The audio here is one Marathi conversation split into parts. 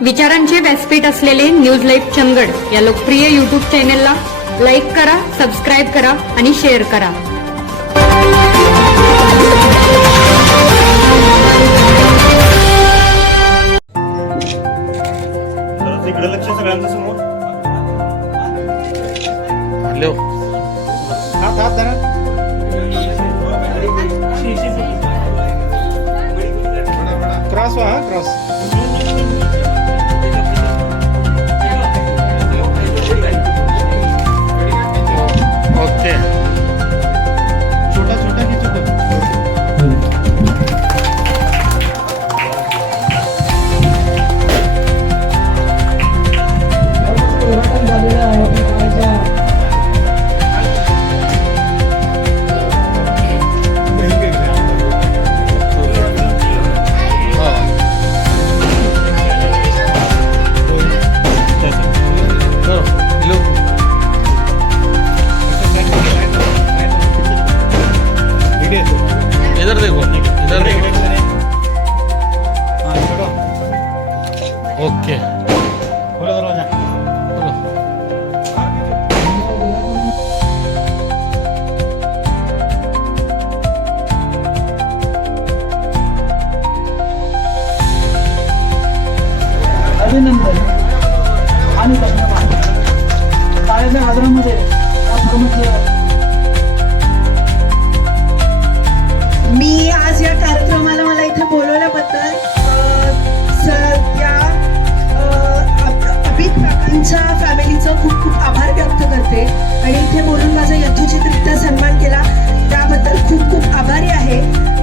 विचारांचे व्यासपीठ असलेले न्यूज लाईव्ह चंदगड या लोकप्रिय युट्यूब चॅनेलला लाईक करा, सबस्क्राईब करा आणि शेअर करा. इकडे लक्ष सगळ्यांच्या समोर. हॅलो हात हात धरा. क्रॉस व्हा, क्रॉस. ओके. छोटा छोटा की छोटा. इधर देखो, इधर देखो. ओके. खोलो दरवाजा. अभिनंदन आणि धन्यवाद. शाळेच्या आदरामध्ये मी आज या कार्यक्रमाला मला इथे बोलवल्याबद्दल या अभित काकांच्या फॅमिलीचं खूप खूप आभार व्यक्त करते आणि इथे बोलून माझा यथोचितरित्या सन्मान केला त्याबद्दल खूप खूप आभारी आहे.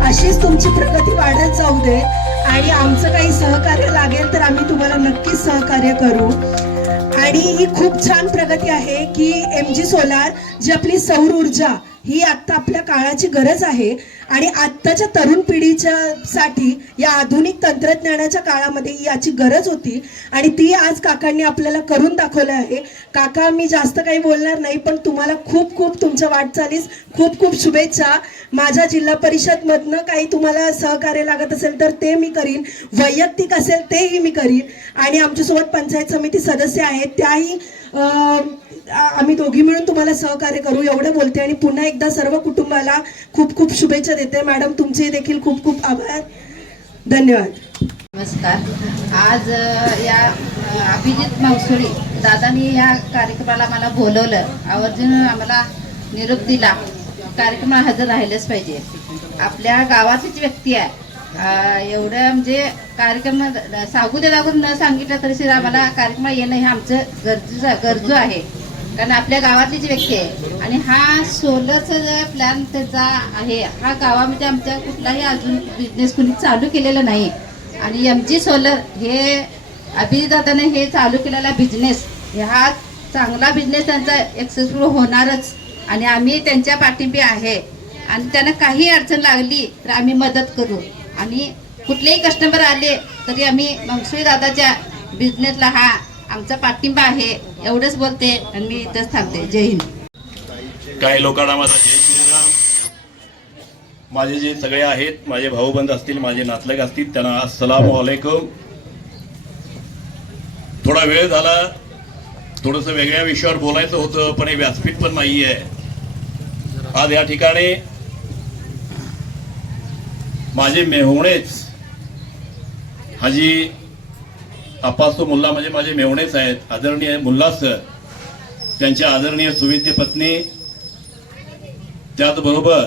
अशीच तुमची प्रगती वाढत जाऊ दे आणि आमचं काही सहकार्य लागेल तर आम्ही तुम्हाला नक्कीच सहकार्य करू. आणि ही खूप छान प्रगती आहे की MG सोलार जी आपली सौर ऊर्जा ही आत्ता आपल्या काळाची गरज आहे आणि आत्ताच्या तरुण पिढीच्या साठी या आधुनिक तंत्रज्ञानाच्या काळामध्ये याची गरज होती आणि ती आज काकांनी आपल्याला करून दाखवलं आहे. काका मी जास्त काही बोलणार नाही पण तुम्हाला खूप खूप तुमच्या वाटचालीस खूप खूप शुभेच्छा. माझ्या जिल्हा परिषद मधनं काही तुम्हाला सहकार्य लागत असेल तर ते मी करीन, वैयक्तिक असेल तेही मी करीन आणि आमच्यासोबत पंचायत समिती सदस्य आहेत त्याही आम्ही दोघी मिळून तुम्हाला सहकार्य करू एवढं बोलते आणि पुन्हा एकदा सर्व कुटुंबाला खूप खूप शुभेच्छा देते. मॅडम तुमचे देखील खूप खूप आभार. धन्यवाद. नमस्कार. आज या अभिजित मावसुळी दादांनी या कार्यक्रमाला मला बोलवलं, आवर्जून आम्हाला निरोप दिला. कार्यक्रमाला हजर राहिलंच पाहिजे. आपल्या गावाचीच व्यक्ती आहे. एवढं म्हणजे कार्यक्रम सांगू दे लागून न सांगितलं तरी आम्हाला कार्यक्रमाला येणं हे आमचं गरजू आहे कारण आपल्या गावातलीच व्यक्ती आहे. आणि हा सोलरचा जो प्लॅन त्याचा आहे हा गावामध्ये आमच्या कुठलाही अजून बिझनेस कुणी चालू केलेला नाही आणि MG सोलर हे अभिजितदादाने हे चालू केलेला बिझनेस हा चांगला बिझनेस त्यांचा सक्सेसफुल होणारच आणि आम्ही त्यांच्या पाठींबी आहे आणि त्यांना काही अडचण लागली तर आम्ही मदत करू आणि कुठलेही कस्टमर आले तरी आम्ही मावसुळी दादाच्या बिझनेसला हा आमचा पाठिंबा आहे एवढंच बोलते आणि मी इथंच थांबते. जय हिंद. काही लोकांना माझा जय श्रीराम. माझे जे सगळे आहेत माझे भाऊबंद असतील माझे नातलग असतील त्यांना अस्सलामु अलैकुम. थोडा वेळ झाला, थोडंसं वेगळ्या विषयावर बोलायचं होतं पण हे व्यासपीठ पण नाही आहे. आज या ठिकाणी माझे मेहुणेच हाजी अप्पासू मुल्ला म्हणजे माझे मेहुणेच आहेत, आदरणीय मुल्ला सर, त्यांच्या आदरणीय सुविद्य पत्नी, त्याचबरोबर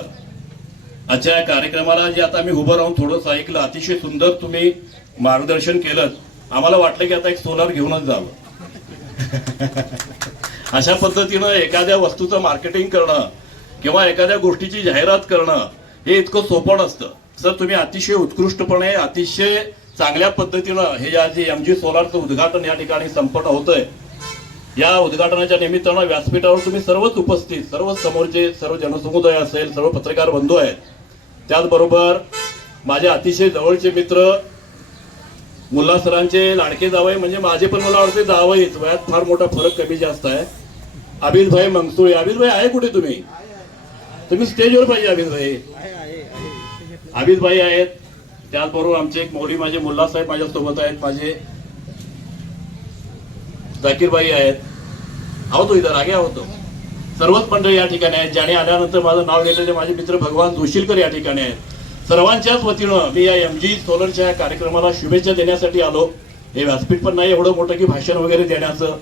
आजच्या कार्यक्रमाला जे आता मी उभं राहून थोडंसं ऐकलं, अतिशय सुंदर तुम्ही मार्गदर्शन केलं. आम्हाला वाटलं की आता एक सोलार घेऊनच जावं. अशा पद्धतीनं एखाद्या वस्तूचं मार्केटिंग करणं किंवा एखाद्या गोष्टीची जाहिरात करणं हे इतकं सोपं नसतं. सर तुम्ही अतिशय उत्कृष्टपणे अतिशय चांगल्या पद्धतीनं हे जे MG सोलारचं उद्घाटन या ठिकाणी संपन्न होतंय या उद्घाटनाच्या निमित्तानं व्यासपीठावर तुम्ही सर्वच उपस्थित सर्व समोरचे सर्व जनसमुदाय असेल सर्व पत्रकार बंधू आहेत, त्याचबरोबर माझे अतिशय जवळचे मित्र मुल्ला सरांचे लाडके जावई म्हणजे माझे पण मला वाटते जावईच, वयात फार मोठा फरक कमी जास्त आहे. अभितभाई मंगसुळे. अभितभाई आहे कुठे तुम्ही? तुम्ही स्टेजवर पाहिजे. अभितभाई अभितभाई आहेत, त्याचबरोबर आमचे एक मौली माझे मुल्ला साहेब माझ्यासोबत आहेत, माझे जाकीरबाई आहेत, आहो तो इथं आगे होतो, सर्वच मंडळी या ठिकाणी आहेत. ज्याने आल्यानंतर माझं नाव घेतलेले माझे मित्र भगवान जोशीलकर या ठिकाणी आहेत. सर्वांच्याच वतीनं मी या MG सोलरच्या या कार्यक्रमाला शुभेच्छा देण्यासाठी आलो. हे व्यासपीठ पण नाही एवढं मोठं की भाषण वगैरे देण्याचं,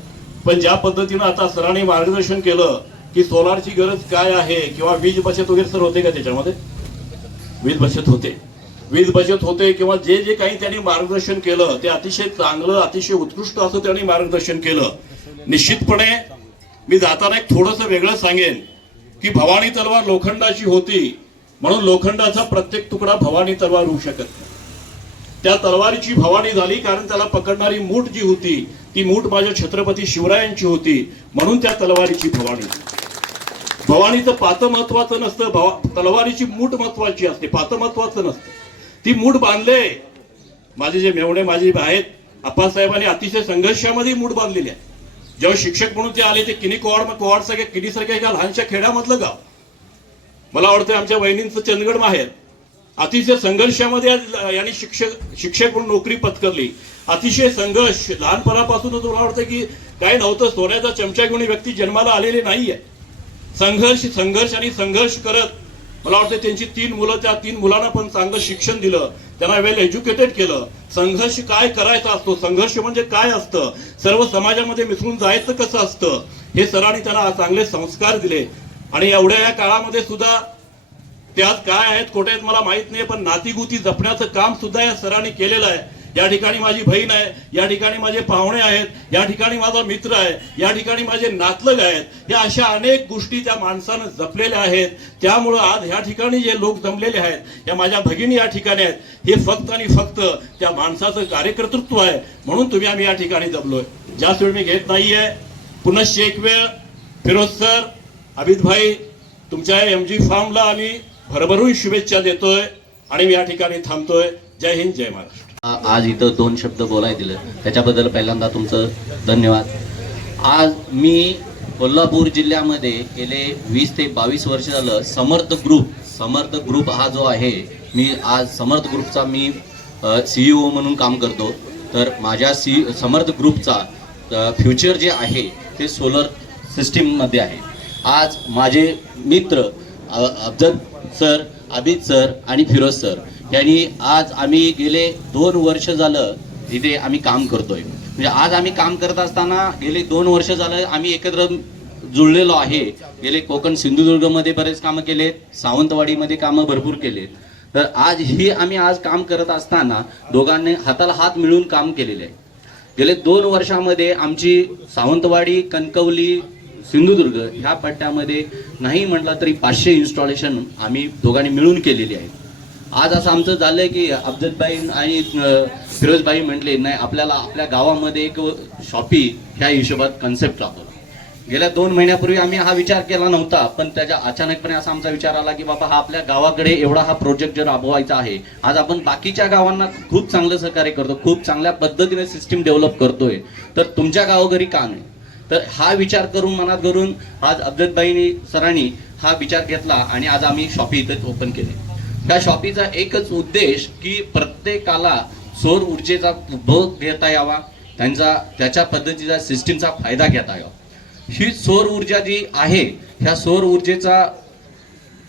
पण ज्या पद्धतीनं आता सरांनी मार्गदर्शन केलं की सोलारची गरज काय आहे किंवा वीज बचत वगैरे सर होते का त्याच्यामध्ये? वीज बचत होते किंवा जे जे काही त्यांनी मार्गदर्शन केलं ते अतिशय चांगलं, अतिशय उत्कृष्ट असं त्यांनी मार्गदर्शन केलं. निश्चितपणे मी जाताना एक थोडंसं वेगळं सांगेन की भवानी तलवार लोखंडाची होती म्हणून लोखंडाचा प्रत्येक तुकडा भवानी तलवार होऊ शकत नाही. त्या तलवारीची भवानी झाली कारण त्याला पकडणारी मूठ जी होती ती मूठ माझ्या छत्रपती शिवरायांची होती म्हणून त्या तलवारीची भवानी. भवानीचं पातं महत्वाचं नसतं, तलवारीची मूठ महत्वाची असते, पातं महत्वाचं नसतं. ती मूठ बांधले माझे जे मेवणे माझे आहेत आप्पासाहेबांनी अतिशय संघर्षामध्ये मूठ बांधलेली आहे. जेव्हा शिक्षक म्हणून ते आले ते किनी कोवाड सारख्या किनीसारख्या एका लहानशा खेड्यामधलं गाव, मला वाटतं आमच्या वहिनींचं चंदगड माहेर, अतिशय संघर्षामध्ये यांनी शिक्षक म्हणून नोकरी पत्करली. अतिशय संघर्ष लहानपणापासूनच मला वाटतं की काय नव्हतं, सोन्याचा चमचा घेऊन व्यक्ती जन्माला आलेली नाहीये. संघर्ष करत मला वाटतं त्यांची 3 मुलं, त्या 3 मुलांना पण चांगलं शिक्षण दिलं, त्यांना वेल एज्युकेटेड केलं. संघर्ष काय करायचा असतो, संघर्ष म्हणजे काय असतं, सर्व समाजामध्ये मिसळून जायचं कसं असतं हे सरांनी त्यांना चांगले संस्कार दिले. आणि एवढ्या या काळामध्ये सुद्धा त्यात काय आहेत कुठे आहेत मला माहित नाही, पण नातीगुती जपण्याचं काम सुद्धा या सरांनी केलेलं आहे. या ठिकाणी माझी बहीण आहे, या ठिकाणी माझे पाहुणे आहेत, या ठिकाणी माझा मित्र आहे, या ठिकाणी माझे नातलग आहेत. या अशा अनेक गोष्टी त्या माणसानं जपलेल्या आहेत. त्यामुळं आज या ठिकाणी जे लोक जमलेले आहेत, या माझ्या भगिनी या ठिकाणी आहेत, हे फक्त आणि फक्त त्या माणसाचं कार्यकर्तृत्व आहे म्हणून आम्ही या ठिकाणी जमलोय. जास्त वेळ मी घेत नाहीये. पुनश्च एक वेळ फिरोज सर, अभित भाई, तुमच्या MG फार्मला आम्ही भरभरून शुभेच्छा देतोय आणि मी या ठिकाणी थांबतोय. जय हिंद, जय महाराष्ट्र. आज इथं 2 शब्द बोलाय दिलं त्याच्याबद्दल पहिल्यांदा तुमचं धन्यवाद. आज मी कोल्हापूर जिल्ह्यामध्ये गेले 20 ते 22 वर्ष झालं समर्थ ग्रुप हा जो आहे, मी आज समर्थ ग्रुपचा मी CEO म्हणून काम करतो. तर माझ्या समर्थ ग्रुपचा फ्युचर जे आहे ते सोलर सिस्टीममध्ये आहे. आज माझे मित्र अफजल सर, अभित सर आणि फिरोज सर यांनी आज आम्ही गेले 2 वर्ष झालं इथे आम्ही काम करतोय. म्हणजे आज आम्ही काम करत असताना गेले 2 वर्ष झालं आम्ही एकत्र जुळलेलो आहे. गेले कोकण सिंधुदुर्गमध्ये बरेच कामं केलेत, सावंतवाडीमध्ये कामं भरपूर केलेत. तर आज ही आम्ही आज काम करत असताना दोघांनी हाताला हात मिळून काम केलेले आहे. गेले 2 वर्षामध्ये आमची सावंतवाडी, कणकवली, सिंधुदुर्ग ह्या पट्ट्यामध्ये नाही म्हटलं तरी 500 इन्स्टॉलेशन आम्ही दोघांनी मिळून केलेली आहे. आज असं आमचं झालंय की अफजलबाई आणि फिरोजबाई म्हटले नाही आपल्याला आपल्या गावामध्ये एक शॉपी ह्या हिशोबात कन्सेप्ट राबवला. गेल्या 2 महिन्यापूर्वी आम्ही हा विचार केला नव्हता, पण त्याच्या अचानकपणे असा आमचा विचार आला की बाबा हा आपल्या गावाकडे एवढा हा प्रोजेक्ट जर राबवायचा आहे, आज आपण बाकीच्या गावांना खूप चांगलं सहकार्य करतो, खूप चांगल्या पद्धतीने सिस्टीम डेव्हलप करतोय, तर तुमच्या गावोघरी का नाही. तर हा विचार करून मनात धरून आज अफजलबाई सरांनी हा विचार घेतला आणि आज आम्ही शॉपी इथं ओपन केले. त्या शॉपीचा एकच उद्देश की प्रत्येकाला सौर ऊर्जेचा उपभोग घेता यावा, त्याच्या पद्धतीचा सिस्टीमचा फायदा घेता यावा. ही सौर ऊर्जा जी आहे ह्या सौर ऊर्जेचा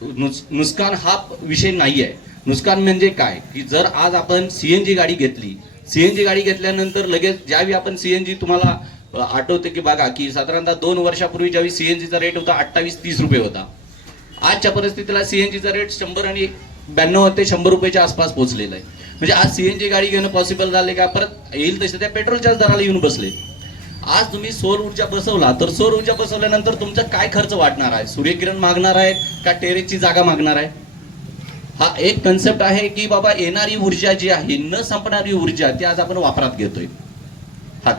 नुकसान हा विषय नाही आहे. नुकसान म्हणजे काय की जर आज आपण CNG गाडी घेतली, CNG गाडी घेतल्यानंतर लगेच ज्यावेळी आपण CNG तुम्हाला आठवते की बघा की साधारणतः 2 वर्षापूर्वी ज्यावेळी CNGचा रेट होता 28-30 रुपये होता. आजच्या परिस्थितीला CNGचा रेट 100 आणि 92 ते 100 रुपयाच्या आसपास पोहोचलेला आहे. म्हणजे आज CNG गाडी घेणं पॉसिबल झाले का, परत येईल तसे त्या पेट्रोलच्याच दराला येऊन बसले. आज तुम्ही सौर ऊर्जा बसवला तर सौर ऊर्जा बसवल्यानंतर तुमचा काय खर्च वाढणार आहे, सूर्यकिरण मागणार आहे का टेरेसची जागा मागणार आहे. हा एक कन्सेप्ट आहे की बाबा येणारी ऊर्जा जी आहे, न संपणारी ऊर्जा ती आज आपण वापरात घेतोय. हा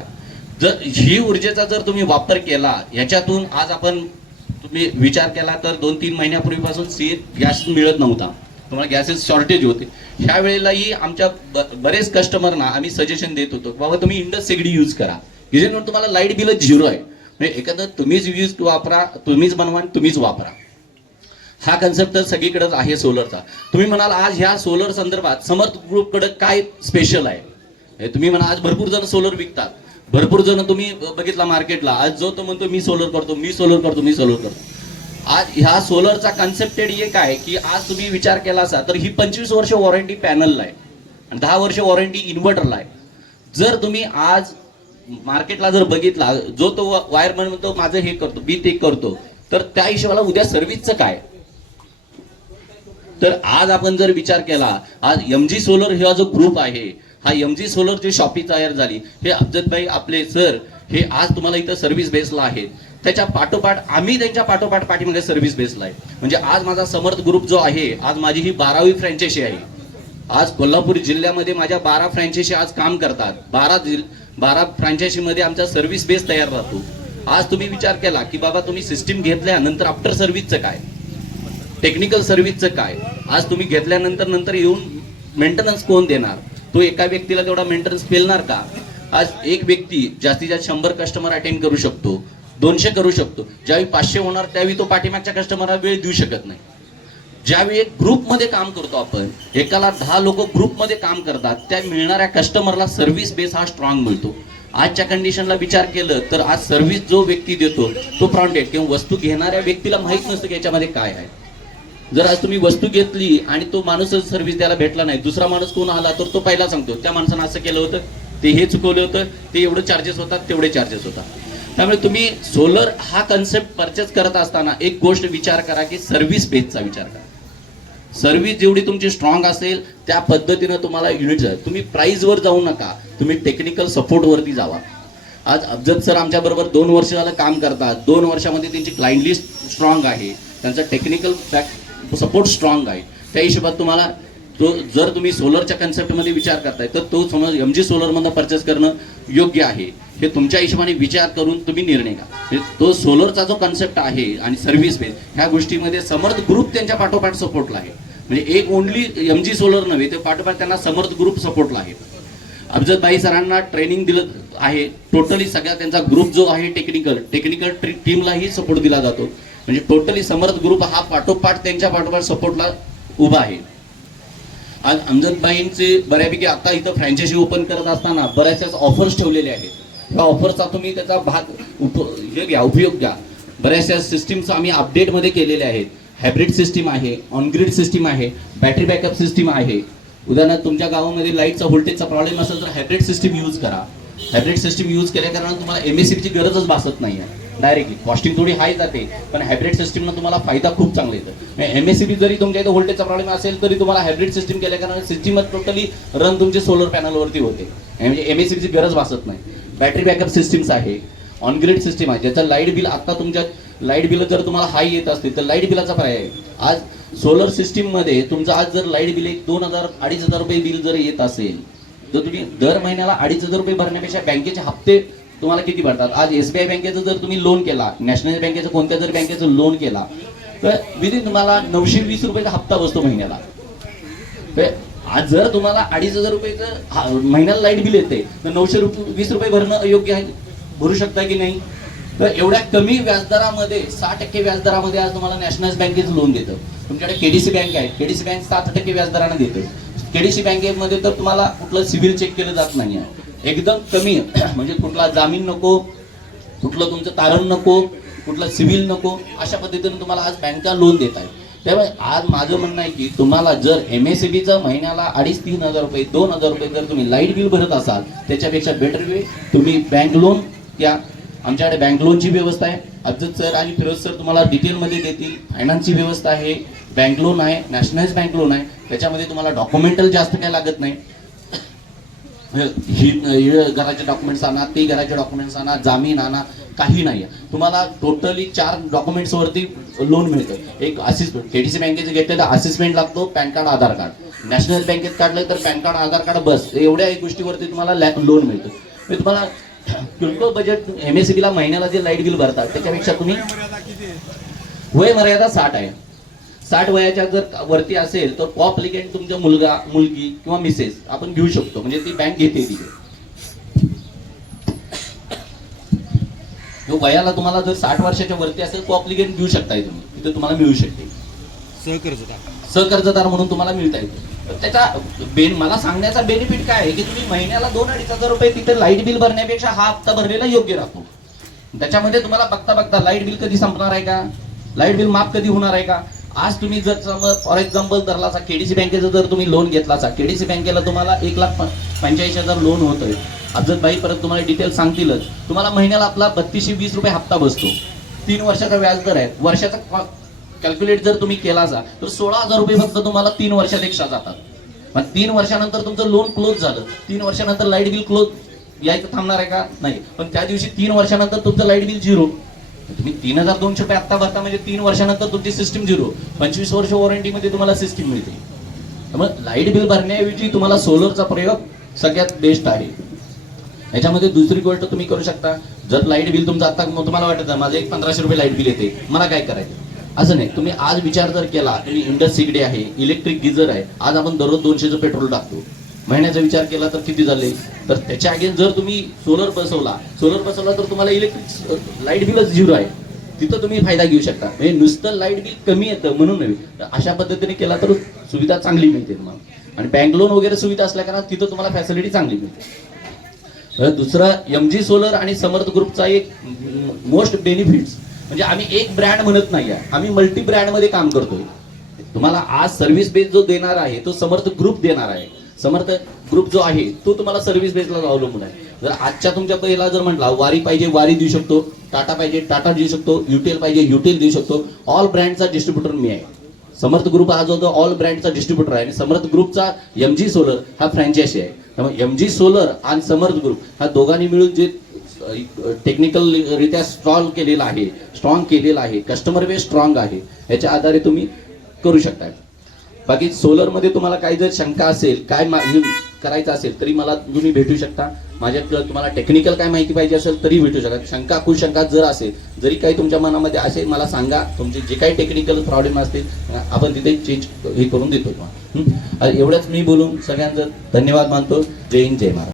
जर ही ऊर्जेचा जर तुम्ही वापर केला, याच्यातून आज आपण तुम्ही विचार केला तर 2-3 महिन्यापूर्वीपासून गॅस मिळत नव्हता, तुम्हाला गॅसेस शॉर्टेज होते. ह्या वेळेलाही आमच्या बरेच कस्टमरना आम्ही सजेशन देत होतो बाबा तुम्ही इंडस शेगडी यूज करा, जेणेकरून तुम्हाला लाईट बिल 0 आहे. म्हणजे एखादं तुम्हीच यूज वापरा, तुम्हीच बनवा, तुम्हीच वापरा. हा कन्सेप्ट तर सगळीकडेच आहे सोलरचा. तुम्ही म्हणाल आज ह्या सोलर संदर्भात समर्थ ग्रुपकडे काय स्पेशल आहे. तुम्ही म्हणा आज भरपूर जण सोलर विकतात, भरपूर जण तुम्ही बघितला मार्केटला, आज जो तो म्हणतो मी सोलर करतो, मी सोलर करतो, मी सोलर करतो. आज ह्या सोलरचा कन्सेप्टेड एक आहे की आज तुम्ही विचार केला असा तर ही 25 वर्ष वॉरंटी पॅनलला आहे आणि 10 वर्ष वॉरंटी इन्व्हर्टरला आहे. जर तुम्ही आज मार्केटला जर बघितला, जो तो वायरमॅन म्हणतो माझं हे करतो, मी ते करतो, तर त्या हिशोबाला उद्या सर्व्हिसचं काय? तर आज आपण जर विचार केला, आज MG सोलर हा जो ग्रुप आहे, हा MG सोलर जे शॉपी तयार झाली, हे अफजदभाई आपले सर हे आज तुम्हाला इथं सर्व्हिस बेसला आहेत. त्याच्या पाठोपाठ आम्ही त्यांच्या पाठोपाठ पाठीमध्ये सर्व्हिस बेसला आहे. म्हणजे आज माझा समर्थ ग्रुप जो आहे, आज माझी ही 12वी फ्रँचायसी आहे. आज कोल्हापूर जिल्ह्यामध्ये माझ्या 12 फ्रँचायसी आज काम करतात. 12 फ्रँचायसी मध्ये आमचा सर्व्हिस बेस तयार राहतो. आज तुम्ही विचार केला की बाबा तुम्ही सिस्टीम घेतल्यानंतर आफ्टर सर्व्हिसचं काय, टेक्निकल सर्व्हिसचं काय, आज तुम्ही घेतल्यानंतर येऊन मेंटेनन्स कोण देणार? तो एका व्यक्तीला तेवढा मेंटेनन्स पेलणार का? आज एक व्यक्ती जास्तीत जास्त 100 कस्टमर अटेंड करू शकतो, 200 करू शकतो. ज्यावेळी 500 होणार त्यावेळी तो पाठीमागच्या कस्टमरला वेळ देऊ शकत नाही. ज्यावेळी एक ग्रुपमध्ये काम करतो आपण, एकाला 10 लोक ग्रुपमध्ये काम करतात, त्या मिळणाऱ्या कस्टमरला सर्व्हिस बेस हा स्ट्रॉंग मिळतो. आजच्या कंडिशनला विचार केलं तर आज सर्व्हिस जो व्यक्ती देतो तो ब्रँडेड किंवा वस्तू घेणाऱ्या व्यक्तीला माहित नसतं की याच्यामध्ये काय आहे. जर आज तुम्ही वस्तू घेतली आणि तो माणूसच सर्व्हिस द्यायला भेटला नाही, दुसरा माणूस कोण आला तर तो पहिला सांगतो त्या माणसानं असं केलं होतं, ते हे चुकवलं होतं, ते एवढं चार्जेस होतात, तेवढे चार्जेस होतात. त्यामुळे तुम्ही सोलर हा कन्सेप्ट परचेस करत असताना एक गोष्ट विचार करा की सर्व्हिस बेसचा विचार करा. सर्व्हिस जेवढी तुमची स्ट्रॉंग असेल त्या पद्धतीनं तुम्हाला युनिट, तुम्ही प्राइसवर जाऊ नका, तुम्ही टेक्निकल सपोर्टवरती जावा. आज अफजद सर आमच्या बरोबर 2 वर्ष झालं काम करतात. 2 वर्षामध्ये त्यांची क्लायंट लिस्ट स्ट्रॉंग आहे, त्यांचा टेक्निकल सपोर्ट स्ट्रॉंग आहे. त्या हिशोबात तुम्हाला तो जर तुम्ही सोलरच्या कन्सेप्टमध्ये विचार करताय तर तो समज MG सोलरमधनं परचेस करणं योग्य आहे, हे तुमच्या हिशोबाने विचार करून तुम्ही निर्णय घ्या. तो सोलरचा जो कन्सेप्ट आहे आणि सर्व्हिस बेस ह्या गोष्टीमध्ये समर्थ ग्रुप त्यांच्या पाठोपाठ सपोर्टला आहे. म्हणजे एक ओनली MG सोलर नव्हे, ते पाठोपाठ त्यांना समर्थ ग्रुप सपोर्टला आहे. अफजदभाई सरांना ट्रेनिंग दिलं आहे, टोटली सगळ्या त्यांचा ग्रुप जो आहे टेक्निकल टीमलाही सपोर्ट दिला जातो. म्हणजे टोटली समर्थ ग्रुप हा पाठोपाठ त्यांच्या पाठोपाठ सपोर्टला उभा आहे. आज अमजदभाईंचे बऱ्यापैकी आता इथं फ्रँचायझी ओपन करत असताना बऱ्याचशा ऑफर्स ठेवलेले आहेत. त्या ऑफरचा तुम्ही त्याचा उपयोग घ्या. बऱ्याचशा सिस्टीम्स आम्ही अपडेटमध्ये केलेल्या आहेत. हायब्रिड सिस्टीम आहे, ऑनग्रिड सिस्टीम आहे, बॅटरी बॅकअप सिस्टीम आहे. उदाहरणार्थ तुमच्या गावामध्ये लाईटचा व्होल्टेजचा प्रॉब्लेम असेल तर हायब्रिड सिस्टीम यूज करा. हायब्रिड सिस्टीम यूज केल्या कारण तुम्हाला MSCBची गरजच भासत नाही आहे. डायरेक्टली कॉस्टिंग थोडी हाय जाते, पण हायब्रिड सिस्टीमनं तुम्हाला फायदा खूप चांगला येतो. MSCB जरी तुमच्या इथं व्होल्टेजचा प्रॉब्लेम असेल तरी तुम्हाला हायब्रिड सिस्टीम केल्या कारण सिस्टीमच टोटली रन तुमचे सोलर पॅनलवरती होते, म्हणजे MSCBची गरज भासत नाही. बॅटरी बॅकअप सिस्टीम्स आहे, ऑनग्रिड सिस्टीम आहे, ज्याचं लाईट बिल आता तुमच्या लाईट बिल जर तुम्हाला हाय येत असतील तर लाईट बिलाचा पर्याय आहे. आज सोलर सिस्टीममध्ये तुमचं आज जर लाईट बिल 2,000-2,500 रुपये बिल जर येत असेल तर तुम्ही दर महिन्याला 2,500 रुपये भरण्यापेक्षा बँकेचे हप्ते तुम्हाला किती भरतात. आज SBI बँकेचं जर तुम्ही लोन केला, नॅशनल बँकेचं कोणत्या जर बँकेचं लोन केला तर विदिन तुम्हाला 920 रुपयाचा हप्ता बसतो महिन्याला. तर आज जर तुम्हाला 2,500 रुपयेचं महिन्याला लाईट बिल येते तर 920 रुपये भरणं अयोग्य आहे, भरू शकता की नाही. तर एवढ्या कमी व्याजदरामध्ये 6% व्याजदरामध्ये आज तुम्हाला नॅशनल बँकेचं लोन देतं. तुमच्याकडे KDC बँक आहे, KDC बँक 7% व्याजदराने देते. KDC बँकेमध्ये तर तुम्हाला कुठलं सिव्हिल चेक केलं जात नाही आहे, एकदम कमी म्हणजे कुठला जामीन नको, कुठलं तुमचं तारण नको, कुठलं सिव्हिल नको, अशा पद्धतीने तुम्हाला आज बँका लोन देत आहेत. त्यामुळे आज माझं म्हणणं आहे की तुम्हाला जर MSCBचं महिन्याला 2,500-3,000 रुपये 2,000 रुपये जर तुम्ही लाईट बिल भरत असाल त्याच्यापेक्षा बेटर वे तुम्ही बँक लोन घ्या. आमच्याकडे बँक लोनची व्यवस्था आहे. अफजद सर आणि फिरोज सर तुम्हाला डिटेलमध्ये देतील. फायनान्सची व्यवस्था आहे, बँक लोन आहे, नॅशनलाइज बँक लोन आहे. त्याच्यामध्ये तुम्हाला डॉक्युमेंटल जास्त काय लागत नाही. ही घराचे डॉक्युमेंट्स आणा, ते घराचे डॉक्युमेंट्स आणा, जामीन आणा, काही नाही. तुम्हाला टोटली 4 डॉक्युमेंट्सवरती लोन मिळतं. एक KDC बँकेचं घेतलं तर असिस्टमेंट लागतो, पॅन कार्ड, आधार कार्ड. नॅशनल बँकेत काढलं तर पॅन कार्ड, आधार कार्ड, बस एवढ्या एक गोष्टीवरती तुम्हाला लोन मिळतं. मी तुम्हाला किरकोळ बजेट MSCBला महिन्याला जे लाईट बिल भरतात त्याच्यापेक्षा तुम्ही वय मर्यादा 60 आहे. 60 वयाच्या जर वरती असेल तर कॉप लिगेंड तुमचा मुलगा, मुलगी किंवा मिसेस आपण घेऊ शकतो, म्हणजे ती बँक घेते तिथे. वयाला तुम्हाला जर 60 वर्षाच्या वरती असेल कॉप लिगेंड घेऊ शकताय तुम्ही, तिथे तुम्हाला मिळू शकते. सहकर्जदार म्हणून तुम्हाला मिळता येते. त्याचा मला सांगण्याचा बेनिफिट काय आहे की तुम्ही महिन्याला 2-2.5 रुपये तिथे लाईट बिल भरण्यापेक्षा हा हप्ता भरलेला योग्य राहतो. त्याच्यामध्ये तुम्हाला बघता बघता लाईट बिल कधी संपणार आहे का, लाईट बिल माफ कधी होणार आहे का. आज तुम्ही जर फॉर एक्झाम्पल धरलाचा केडीसी बँकेचं जर तुम्ही लोन घेतलाचा, केडीसी बँकेला तुम्हाला 1,85,000 लोन होतंय. आज जर बाई परत तुम्हाला डिटेल सांगतीलच, तुम्हाला महिन्याला आपला 3220 रुपये हप्ता बसतो. 3 वर्षाचा व्याज दर आहे. वर्षाचा कॅल्क्युलेट जर तुम्ही केला तर 16,000 रुपये फक्त तुम्हाला 3 वर्षात एक्स्ट्रा जातात. मग 3 वर्षानंतर तुमचं लोन क्लोज झालं, 3 वर्षानंतर लाईट बिल क्लोज यायचं थांबणार आहे का, नाही. पण त्या दिवशी 3 वर्षानंतर तुमचं लाईट बिल 0. तुम्ही 3,200 रुपये आत्ता भरता म्हणजे 3 वर्षानंतर तुमची सिस्टीम 0. 25 वर्ष वॉरंटीमध्ये तुम्हाला सिस्टीम मिळते. त्यामुळे लाईट बिल भरण्याऐवजी तुम्हाला सोलरचा प्रयोग सगळ्यात बेस्ट आहे. याच्यामध्ये दुसरी गोष्ट तुम्ही करू शकता, जर लाईट बिल तुमचं आता तुम्हाला वाटतं माझं 1,500 रुपये लाईट बिल येते, मला काय करायचं, असं नाही. तुम्ही आज विचार जर केला, तुम्ही इंडस सिगडी आहे, इलेक्ट्रिक गिझर आहे, आज आपण दररोज 200चं पेट्रोल टाकतो. महिन्याचा विचार केला तर किती झाले. तर त्याच्या अगेन जर तुम्ही सोलर बसवला तर तुम्हाला इलेक्ट्रिक लाईट बिलच 0 आहे. तिथं तुम्ही फायदा घेऊ शकता. म्हणजे नुसतं लाईट बिल कमी येतं म्हणून नव्हे, तर अशा पद्धतीने केला तर सुविधा चांगली मिळते तुम्हाला. आणि बँक लोन वगैरे सुविधा असल्या कारण तिथं तुम्हाला फॅसिलिटी चांगली मिळते. दुसरं MG सोलर आणि समर्थ ग्रुपचा एक मोस्ट बेनिफिट्स म्हणजे आम्ही एक ब्रँड म्हणत नाही, आम्ही मल्टी ब्रँड मध्ये काम करतोय. तुम्हाला आज सर्व्हिस बेस जो देणार आहे तो समर्थ ग्रुप देणार आहे. समर्थ ग्रुप जो आहे तो तुम्हाला सर्व्हिस बेसला अवलंबून आहे. जर आजच्या तुमच्या पहिला जर म्हटला वारी पाहिजे वारी देऊ शकतो, टाटा पाहिजे टाटा देऊ शकतो, युटेल पाहिजे युटेल देऊ शकतो. ऑल ब्रँडचा डिस्ट्रीब्युटर मी आहे. समर्थ ग्रुप हा जो ऑल ब्रँडचा डिस्ट्रीब्युटर आहे आणि समर्थ ग्रुपचा MG सोलर हा फ्रँचायसी आहे. त्यामुळे MG सोलर आणि समर्थ ग्रुप ह्या दोघांनी मिळून जे टेक्निकल रित्या स्ट्रॉंग केलेला आहे, कस्टमर बेस स्ट्रॉंग आहे, याच्या आधारे तुम्ही करू शकता. बाकी सोलरमध्ये तुम्हाला काही जर शंका असेल, काय करायचं असेल तरी मला तुम्ही भेटू शकता. माझ्याकडे तुम्हाला टेक्निकल काय माहिती पाहिजे असेल तरी भेटू शकता. शंका कुशंका जर असेल, जरी काही तुमच्या मनामध्ये असेल मला सांगा. तुमचे जे काही टेक्निकल प्रॉब्लेम असतील आपण तिथे चेंज हे करून देतो. एवढंच मी बोलून सगळ्यांचं धन्यवाद मानतो. जय हिंद जय महाराज.